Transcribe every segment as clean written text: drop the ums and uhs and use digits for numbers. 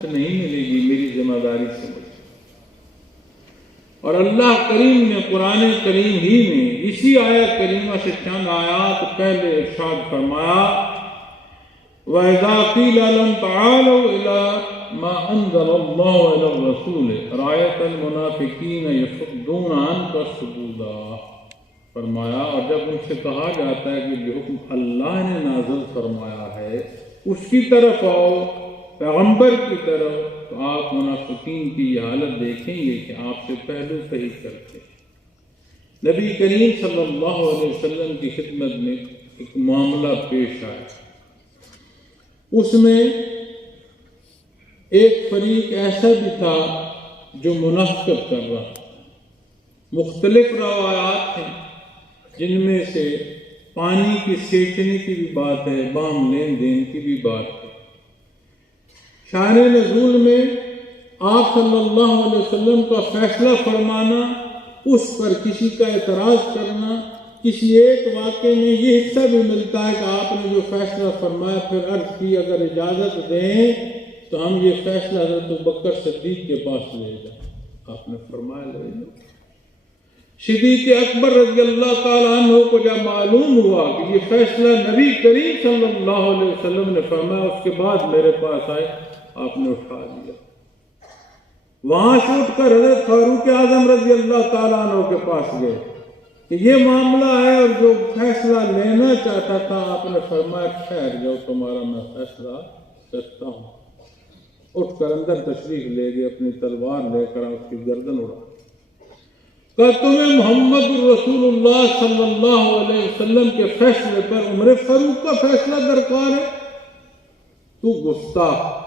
نہیں ملے گی، میری ذمہ داری سمجھ۔ اور اللہ کریم نے قرآن کریم ہی میں اسی آیت کریمہ سے چند آیات پہلے ارشاد فرمایا وَإِذَا قِيلَ لَهُمْ تَعَالَوْا إِلَىٰ مَا أَنزَلَ اللَّهُ وَإِلَى الرَّسُولِ رَأَيْتَ الْمُنَافِقِينَ يَصُدُّونَ عَنكَ صُدُودًا۔ فرمایا اور جب ان سے کہا جاتا ہے کہ جو حکم اللہ نے نازل فرمایا ہے اس کی طرف آؤ، پیغمبر کی طرف، تو آپ منافقین کی یہ حالت دیکھیں گے کہ آپ سے پہلو صحیح کرتے ہیں۔ نبی کریم صلی اللہ علیہ وسلم کی خدمت میں ایک معاملہ پیش آیا، اس میں ایک فریق ایسا بھی تھا جو منافقت کر رہا۔ مختلف روایات ہیں جن میں سے پانی کی سینچنے کی بھی بات ہے، بام لین دین کی بھی بات ہے۔ شان نزول میں آپ صلی اللہ علیہ وسلم کا فیصلہ فرمانا، اس پر کسی کا اعتراض کرنا، کسی ایک واقعے میں یہ حصہ بھی ملتا ہے کہ آپ نے جو فیصلہ فرمایا پھر عرض کی اگر اجازت دیں تو ہم یہ فیصلہ حضرت ابوبکر صدیق کے پاس لے جائیں۔ آپ نے فرمایا لے جاؤ۔ صدیق اکبر رضی اللہ تعالیٰ عنہ کو جب معلوم ہوا کہ یہ فیصلہ نبی کریم صلی اللہ علیہ وسلم نے فرمایا، اس کے بعد میرے پاس آئے، آپ نے اٹھا لیا۔ وہاں سے اٹھ کر حضرت فاروق اعظم رضی اللہ تعالیٰ عنہ کے پاس گئے کہ یہ معاملہ ہے اور جو فیصلہ لینا چاہتا تھا آپ نے فرمایا ٹھہر جاؤ، تمہارا میں فیصلہ کرتا ہوں۔ اٹھ کر اندر تشریف لے گئے، اپنی تلوار لے کر اس کی گردن اڑا کہ تمہیں محمد رسول اللہ صلی اللہ علیہ وسلم کے فیصلے پر عمر فاروق کا فیصلہ درکار ہے؟ تو گستاخ۔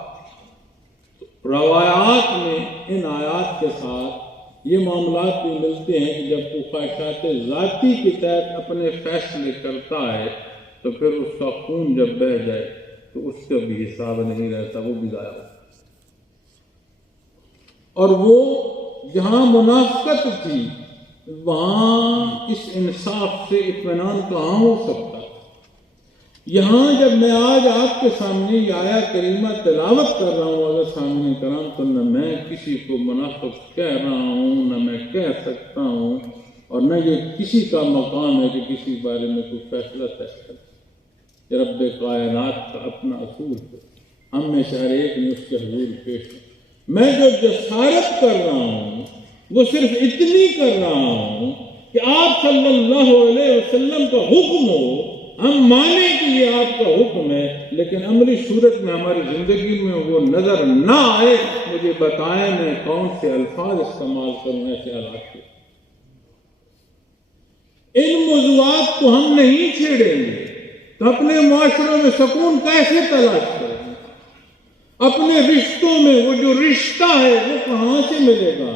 روایات میں ان آیات کے ساتھ یہ معاملات بھی ملتے ہیں کہ جب تو خواہشات ذاتی کے تحت اپنے فیصلے کرتا ہے تو پھر اس کا خون جب بہہ جائے تو اس کا بھی حساب نہیں رہتا، وہ بھی ضائع ہوتا۔ اور وہ جہاں منافقت تھی وہاں اس انصاف سے اطمینان کہاں ہو سکتا؟ یہاں جب میں آج آپ کے سامنے یہ آیت کریمہ تلاوت کر رہا ہوں اگر سامنے کرام، تو نہ میں کسی کو منافق کہہ رہا ہوں، نہ میں کہہ سکتا ہوں، اور نہ یہ کسی کا مقام ہے کہ کسی بارے میں کوئی فیصلہ طے کرے۔ رب کائنات کا اپنا اصول ہے، ہم میں سے ہر ایک نے اس کے حضور پیش ہے۔ میں جو جسارت کر رہا ہوں وہ صرف اتنی کر رہا ہوں کہ آپ صلی اللہ علیہ وسلم کا حکم ہو، ہم مانیں کہ یہ آپ کا حکم ہے، لیکن عملی صورت میں ہماری زندگی میں وہ نظر نہ آئے۔ مجھے بتائیں میں کون سے الفاظ استعمال کروں ایسے حالات کے۔ ان موضوعات کو ہم نہیں چھیڑیں گے تو اپنے معاشروں میں سکون کیسے تلاش کریں گے؟ اپنے رشتوں میں وہ جو رشتہ ہے وہ کہاں سے ملے گا؟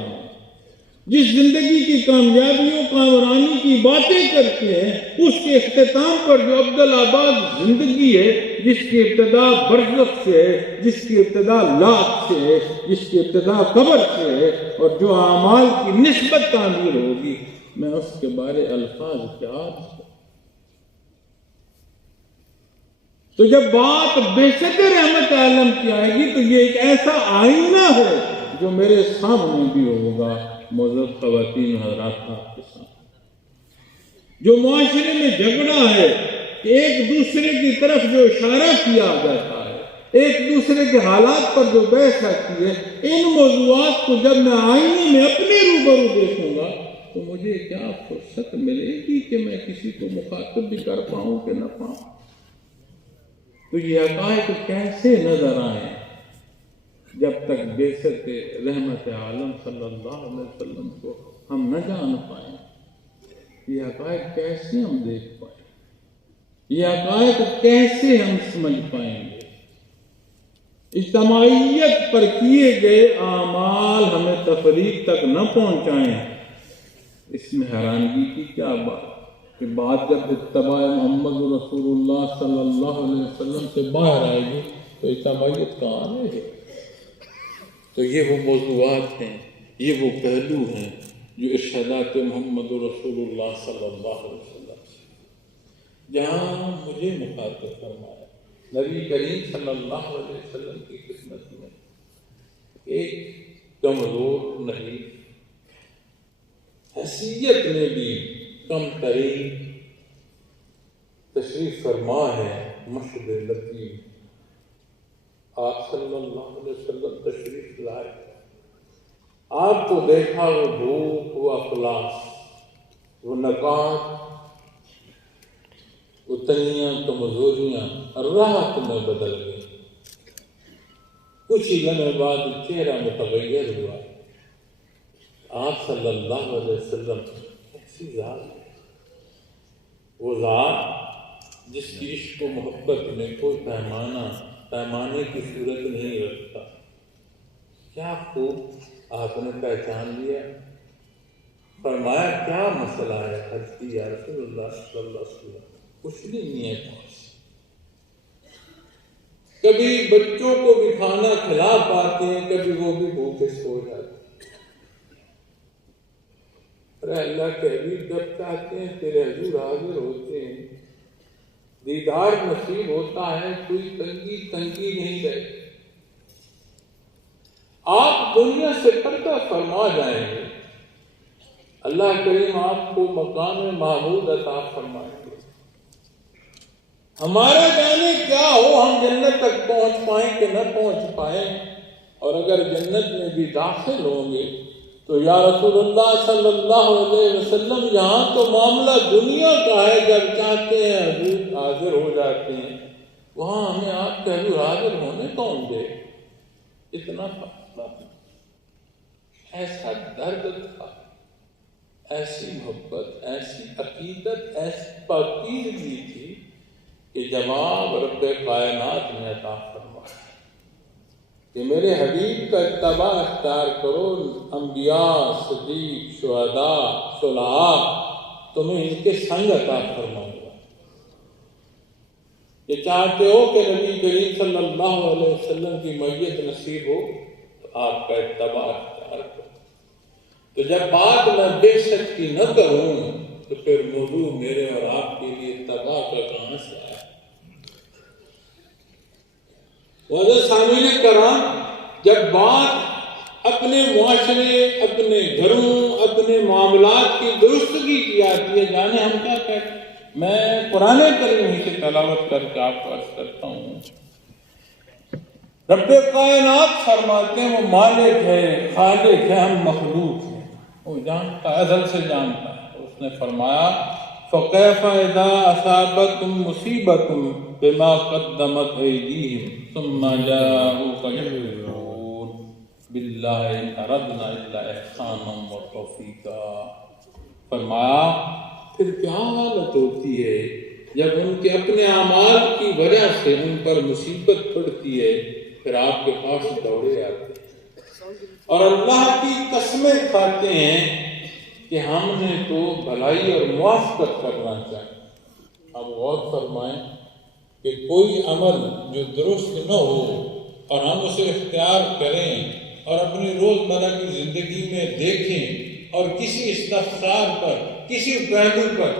جس زندگی کی کامیابیوں کامرانی کی باتیں کرتے ہیں اس کے اختتام پر جو عبدالآباد زندگی ہے، جس کی ابتدا برزخ سے ہے، جس کی ابتدا لاکھ سے ہے، جس کی ابتدا قبر سے ہے، اور جو اعمال کی نسبت تعمیر ہوگی، میں اس کے بارے الفاظ کیا؟ تو جب بات بعثت رحمت عالم کی آئے گی تو یہ ایک ایسا آئینہ ہے جو میرے سامنے بھی ہوگا، معزز خواتین حضرات آپ کے سامنے۔ جو معاشرے میں جھگڑا ہے کہ ایک دوسرے کی طرف جو اشارہ کیا جاتا ہے، ایک دوسرے کے حالات پر جو بحث آتی ہے، ان موضوعات کو جب میں آئینے میں اپنے روبرو دیکھوں گا تو مجھے کیا فرصت ملے گی کہ میں کسی کو مخاطب بھی کر پاؤں کہ نہ پاؤں؟ تو یہ حقائق کیسے نظر آئیں جب تک بعثت رحمت عالم صلی اللہ علیہ وسلم کو ہم نہ جان پائیں؟ یہ حقائق کیسے ہم دیکھ پائیں؟ یہ حقائق کیسے ہم سمجھ پائیں گے؟ اجتماعیت پر کیے گئے اعمال ہمیں تفریق تک نہ پہنچائیں، اس میں حیرانگی کی کیا بات کہ بات جب اتباع محمد رسول اللہ صلی اللہ علیہ وسلم سے باہر آئے گی تو اجتماعیت کہاں رہے گی؟ تو یہ وہ موضوعات ہیں، یہ وہ پہلو ہیں جو ارشادات محمد رسول اللہ صلی اللہ علیہ وسلم سے جہاں مجھے مخاطب فرمایا نبی کریم صلی اللہ علیہ وسلم کی خدمت میں ایک کمزور نہیں، حیثیت میں بھی کم ترین تشریف فرما ہے مشہد لطیف۔ آپ صلی اللہ علیہ وسلم تشریف لائے، آپ کو دیکھا وہ بھوک، وہ افلاس، وہ نکات، وہ تنیاں کمزوریاں راحت میں بدل گئی۔ کچھ ہی لمحے بعد چہرہ متغیر ہوا۔ آپ صلی اللہ علیہ وسلم ایسی ذات ہے، وہ ذات جس کی عشق و محبت میں کوئی پیمانے کی صورت نہیں رکھتا۔ کیا خوب آپ نے پہچان لیا، فرمایا کیا مسئلہ ہے؟ حج کی یا رسول اللہ صلی اللہ علیہ وسلم، کچھ نہیں ہے۔ کبھی بچوں کو بھی کھانا کھلا پاتے ہیں، کبھی وہ بھی بھوکے سو جاتے ہیں۔ ارے اللہ کے حبیب جب چاہتے ہیں تیرے حضور حاضر ہوتے ہیں، دیدار نصیب ہوتا ہے، کوئی تنگی نہیں رہتی۔ آپ دنیا سے پردہ فرما جائیں گے، اللہ کریم آپ کو مقام محمود عطا فرمائیں گے۔ ہمارا جانے کیا ہو، ہم جنت تک پہنچ پائیں کہ نہ پہنچ پائیں، اور اگر جنت میں بھی داخل ہوں گے تو یا رسول اللہ صلی اللہ علیہ وسلم یہاں تو معاملہ دنیا کا ہے، جب چاہتے ہیں حضور حاضر ہو جاتے ہیں، وہاں ہمیں آپ کے حضور حاضر ہونے کون دے؟ اتنا فاصلہ، ایسا درد تھا، ایسی محبت، ایسی عقیدت، ایسی پاکیزگی تھی کہ جواب رب کائنات نے عطا فرمایا کہ میرے حبیب کا اتباع اختیار کرو، انبیاء، صدیق، شہداء، صلحاء، تمہیں ان کے سنگ عطا فرماؤں گا۔ یہ چاہتے ہو کہ نبی کریم صلی اللہ علیہ وسلم کی معیت نصیب ہو تو آپ کا اتباع اختیار کرو۔ تو جب بات میں بعثت کی نہ کروں تو پھر موضوع میرے اور آپ کے لیے اتباع کا کہاں سے آیا؟ وجہ سامعین کرام، جب بات اپنے معاشرے، اپنے گھروں، اپنے معاملات کی درستگی کی آتی ہے، جانے ہم کیا کہتے ہیں؟ میں قرآن کریم ہی سے تلاوت کر کے آپ کو عرض کرتا ہوں۔ رب کائنات فرماتے ہیں وہ مالک ہے، خالق ہے، ہم مخلوق ہیں، وہ جانتا ہے، ازل سے جانتا ہے۔ اس نے فرمایا فَكَيْفَ إِذَا أَصَابَتْهُم مُّصِيبَةٌ بِمَا قَدَّمَتْ أَيْدِيهِمْ ثُمَّ جَاءُوكَ يَحْلِفُونَ بِاللَّهِ إِنْ أَرَدْنَا إِلَّا إِحْسَانًا وَتَوْفِيقًا۔ فرمایا پھر کیا حالت ہوتی ہے جب ان کے اپنے اعمال کی وجہ سے ان پر مصیبت پڑتی ہے، پھر آپ کے پاس دوڑے آتے ہیں اور اللہ کی قسمیں کھاتے ہیں کہ ہم نے تو بھلائی اور موافقت کرنا چاہیے۔ اب غور فرمائیں کہ کوئی عمل جو درست نہ ہو اور ہم اسے اختیار کریں اور اپنی روزمرہ کی زندگی میں دیکھیں اور کسی استفسار پر، کسی پہلو پر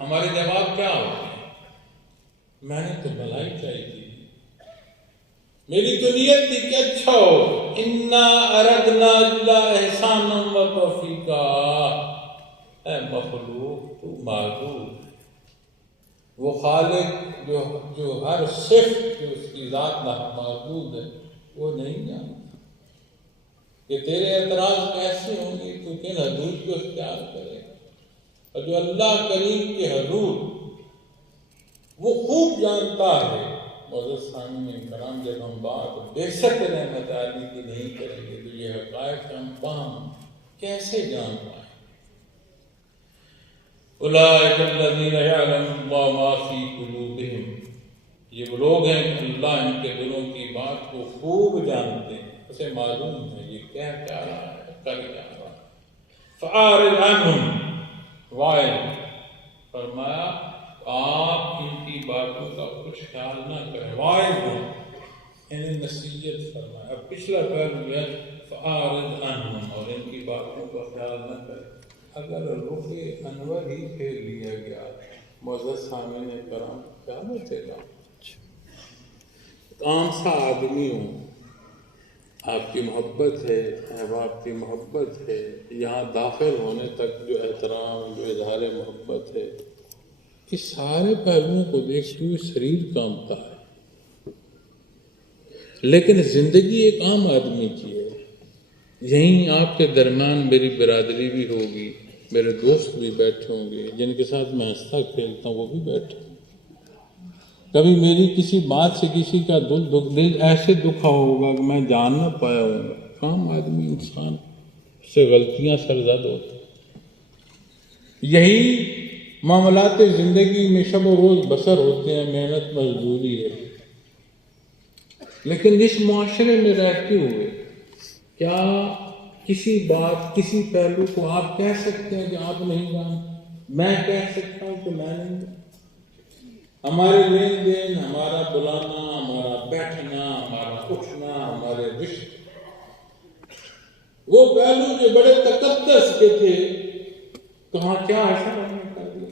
ہمارے جواب کیا ہوتے ہیں؟ میں نے تو بھلائی چاہیے تھی، میری تو نیت تھی کہ اچھا ہو، اِنَّا أَرَدْنَا إِلَّا إِحْسَانًا وَتَوْفِيقًا۔ اے مخلوق تو معذور ہے، وہ خالق جو ہر صفت جو اس کی ذات موجود ہے وہ نہیں جانتا کہ تیرے اعتراض کیسے ہوں گے، تو کن حدود کو اختیار کرے گا۔ اور جو اللہ کریم کے حدود وہ خوب جانتا ہے۔ معزز سامعین کرام، جب ہم بات بعثت رحمت علی کی نہیں کریں گے تو یہ حقائق ہم فہم کیسے جان پائیں؟ اولئک الذین یعلم اللہ ما فی قلوبہم، یہ وہ لوگ ہیں کہ اللہ ان کے دلوں کی بات کو خوب جانتے ہیں، اسے معلوم ہے یہ کیا رہا ہے، کر کیا رہا ہے۔ فَأَعْرِضْ عَنْهُمْ، وَاعِظْ، فرمایا آپ ان کی باتوں کا کچھ خیال نہ کریں، واعظ ہوں، انہیں نصیحت فرمایا۔ اب پچھلا پہلو ہے فَأَعْرِضْ عَنْهُمْ، اور ان کی باتوں کا خیال نہ کریں۔ اگر رخ انور ہی پھیر لیا گیا، معزز سامعین کرام، کیا بچے گا؟ عام سا آدمی ہوں، آپ کی محبت ہے، احباب کی محبت ہے، یہاں داخل ہونے تک جو احترام، جو اظہار محبت ہے، اس سارے پہلوؤں کو دیکھتے ہوئے شریر کامتا ہے۔ لیکن زندگی ایک عام آدمی کی ہے۔ یہیں آپ کے درمیان میری برادری بھی ہوگی، میرے دوست بھی بیٹھے ہوں گے، جن کے ساتھ میں ہنستا کھیلتا ہوں وہ بھی بیٹھے ہوں۔ کبھی میری کسی بات سے کسی کا دل ایسے دکھا ہوگا کہ میں جان نہ پایا ہوں گا۔ عام آدمی انسان سے غلطیاں سرزد ہوتی، یہی معاملات زندگی میں شب و روز بسر ہوتے ہیں، محنت مزدوری ہے۔ لیکن اس معاشرے میں رہتے ہوئے کیا کسی بات، کسی پہلو کو آپ کہہ سکتے ہیں کہ آپ نہیں جانتے؟ میں کہہ سکتا ہوں کہ میں نہیں جانتا۔ ہمارے لین دین، ہمارا بلانا، ہمارا بیٹھنا، ہمارا اٹھنا، ہمارے رشتے، وہ پہلو جو بڑے تقدس کے تھے، کہاں کیا ایسا نہیں کر دیا؟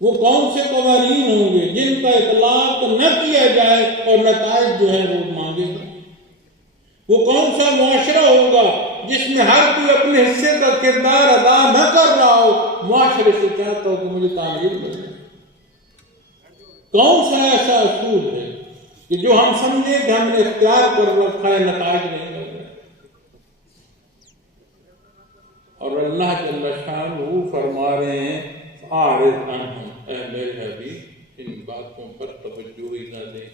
وہ کون سے قوانین ہوں گے جن کا اطلاق نہ کیا جائے اور نتائج جو ہے وہ مانگے گا؟ وہ کون سا معاشرہ ہوگا جس میں ہر کوئی اپنے حصے کا کردار ادا نہ کر رہا ہو، معاشرے سے چاہتا ہو کہ مجھے تعمیر ملے؟ کون سا ایسا اصول ہے کہ جو ہم سمجھیں کہ ہم نے اختیار کر رکھا ہے، نتائج نہیں کر رہے؟ اور اللہ جل شانہ فرما رہے ہیں اعرض عنہم، اے میرے حبیب ان باتوں پر توجہ ہی نہ دیں۔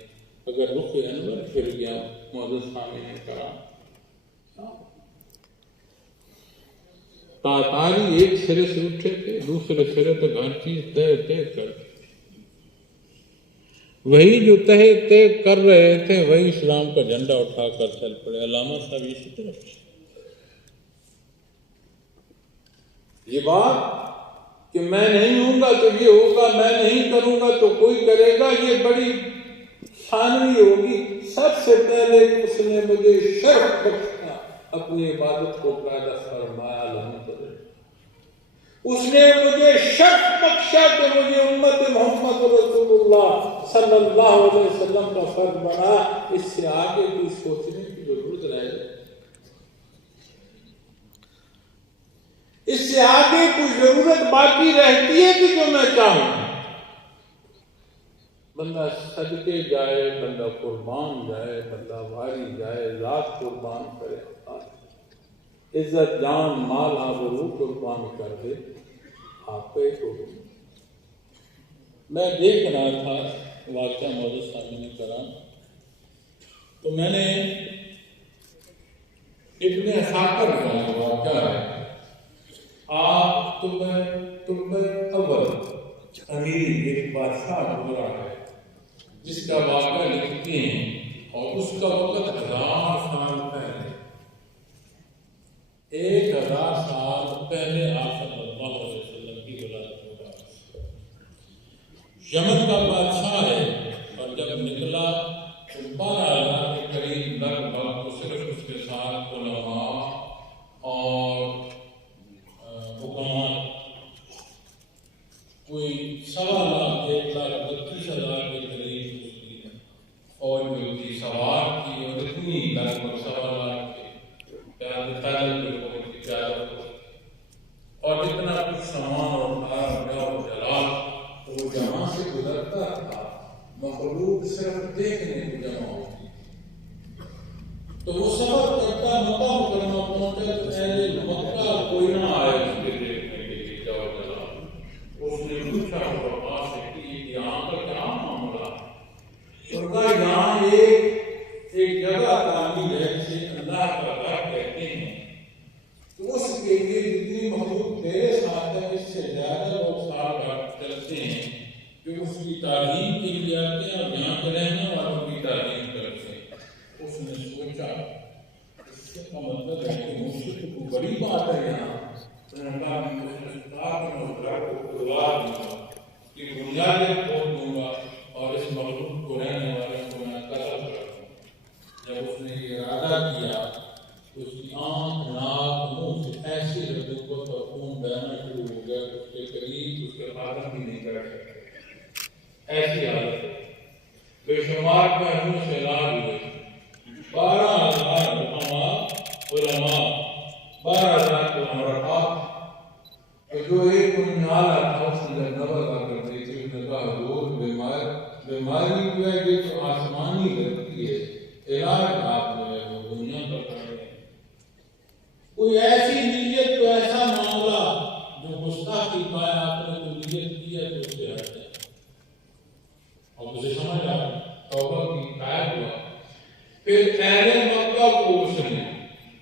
اگر رخ انور پھر گیا معزز سامعین کرام، تاتاری ایک سرے سے اٹھے تھے، دوسرے سرے تک ہر چیز طے کر دی۔ وہی جو طے کر رہے تھے وہی اسلام کا جھنڈا اٹھا کر چل پڑے۔ علامہ صاحب اسی طرف یہ بات کہ میں نہیں ہوں گا تو یہ ہوگا، میں نہیں کروں گا تو کوئی کرے گا، یہ بڑی ثانوی ہوگی۔ سب سے پہلے اس نے مجھے شرف بخشا، اپنی عبادت کو پیدا فرمایا، الحمدللہ۔ اس نے مجھے شرف بخشا کہ مجھے امت محمد رسول اللہ صلی اللہ علیہ وسلم کا فرد بنا۔ اس سے آگے کوئی سوچنے کی ضرورت رہے گی؟ اس سے آگے کوئی ضرورت باقی رہتی ہے کہ جو میں چاہوں؟ بندہ صدقے جائے، بندہ قربان جائے، بندہ واری جائے، ذات قربان کرے، عزت جان مال آبرو قربان کر دے، آپ کو ایک ہوگی۔ میں دیکھ رہا تھا واقعہ معزز سامعین کرام، تو میں نے ابن خاکر کا واقعہ ہے، اکتوبر اول امیر ایک بادشاہ ہوا ہے جس کا واقعہ لکھتے ہیں، اور اس کا وقت 1000 سال پہلے، 1000 سال پہلے آپ صلی اللہ علیہ وسلم کی ولادت ہوگا۔ یمن کا بادشاہ ہے، اور جب نکلا تو 12,000 کے قریب لگ بھگ تو صرف اس کے ساتھ علماء اور حکام، کوئی 1.25 لاکھ 1,32,000 کے قریب اس کی فوج جو تھی سوار کی، اور اتنی لگ بھگ 1.25 لاکھ کے پیدل لوگوں کی قیادت، اور اتنا کچھ سامان اور اٹھایا اور جلا، تو وہ جہاں سے گزرتا تھا مخلوق صرف دیکھنے کو جمع ہوتی، تو وہ سفر کرتا مکہ مکرمہ پہنچا تو اہل مکہ کوئی نہ آئے اس کے دیکھنے کے لیے جاؤ جلا۔ اس نے پوچھا وفا سے کہ یہاں کا کیا معاملہ ہے؟ ان کا یہاں ایک جگہ تعمیر ہے جسے اللہ کا گھر کہتے ہیں، تو اس کے لیے جتنی مخلوق میرے ساتھ ہے اس سے زیادہ لوگ ساتھ چلتے ہیں کہ اس کی تعلیم کے لیے آتے ہیں اور یہاں کے رہنے والوں کی تعلیم کرتے ہیں۔ اس نے سوچا اس کا مطلب ہے کہ مجھ سے تو بڑی بات ہے یہاں، کہ بنیادیں کھول دوں گا اور اس مخلوق کو رہنے والوں کو میں قتل کر دوں۔ جب اس نے یہ ارادہ کیا تو اس کی آنکھ ناک منہ سے ایسی رتوبت اور خون بہنا شروع ہو گیا کہ اس کے قریب اس کے قدم بھی نہیں کر سکتے، ایسی حالت ہے۔ بے شمار پہلوؤں سے علاج ہوئے، آلہ تھا، اس نے جب نبض آ کر دیکھی، اس نے کہا حضور بیماری جو ہے یہ تو آسمانی لگتی ہے، علاج آپ جو ہے وہ دنیا پر کر رہے ہیں۔ کوئی ایسی نیت، کوئی ایسا معاملہ جو گستاخی کا ہے، آپ نے کوئی نیت کی ہے تو اس سے ہٹ جائے اور اسے سمجھ آ توبہ کی قائد ہوا۔ پھر اہل مکہ کو اس نے